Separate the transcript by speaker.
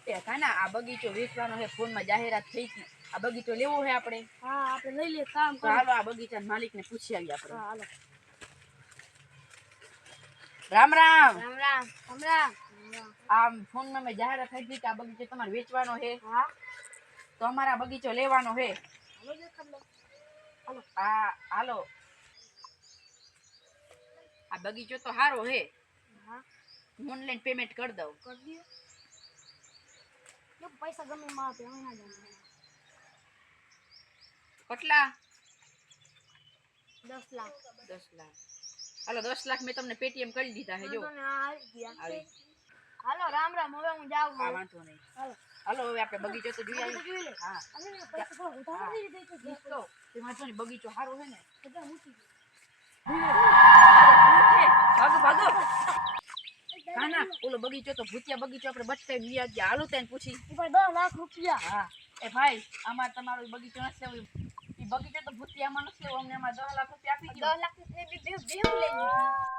Speaker 1: એ કાના આ બગીચો વેચવાનો છે, ફોનમાં જાહેરાત થઈ હતી. આ બગીચો લેવો છે આપણે?
Speaker 2: હા આપણે લઈ લે કામ
Speaker 1: તો હાલો આ બગીચાના માલિકને પૂછી આવીએ આપણે.
Speaker 2: હા હાલો.
Speaker 1: રામ રામ.
Speaker 2: રામ રામ. રામ રામ.
Speaker 1: આ ફોનમાં મેં જાહેરાત થઈ હતી કે આ બગીચો તમારે વેચવાનો છે.
Speaker 2: હા
Speaker 1: તો અમારે આ બગીચો લેવાનો છે.
Speaker 2: હાલો દેખાડ લો. હાલો.
Speaker 1: હા હાલો. આ બગીચો તો સારો છે.
Speaker 2: હા
Speaker 1: ઓનલાઈન પેમેન્ટ કરી દઉં.
Speaker 2: કરી દો. જો પૈસા ગમે માં આપે અમે ના જાણે.
Speaker 1: કેટલા?
Speaker 2: 10 લાખ.
Speaker 1: 10 લાખ. હાલો 10 લાખ મેં તમને પેટીએમ કરી દીધા છે. જો
Speaker 2: આવી ગયા.
Speaker 1: આવી.
Speaker 2: હાલો રામ રામ. હવે હું જાઉં.
Speaker 1: હા વાંધો નહીં.
Speaker 2: હાલો.
Speaker 1: હાલો હવે આપણે બગીચો તો જોઈ આવીએ.
Speaker 2: જોઈ લે.
Speaker 1: હા
Speaker 2: અમે પૈસા થોડા ઉધાર દઈ દે તો
Speaker 1: તો તેમાં જો ને બગીચો સારો છે ને.
Speaker 2: બધા મૂકી દે.
Speaker 1: ભાગો ભાગો. કાના ઓલો બગીચો તો ભૂતિયા બગીચો આપણે બચકાઈ ગયા ગયા. હાલો તેને પૂછી.
Speaker 2: ઉપર 10 લાખ રૂપિયા.
Speaker 1: હા એ ભાઈ આમાં તમારો બગીચો નથી લેવો. એ બગીચો તો ભૂતિયામાં નથી લેવો. અમને આમાં 10 લાખ રૂપિયા આપી દો.
Speaker 2: 10 લાખ ને બે લઈ લીધી.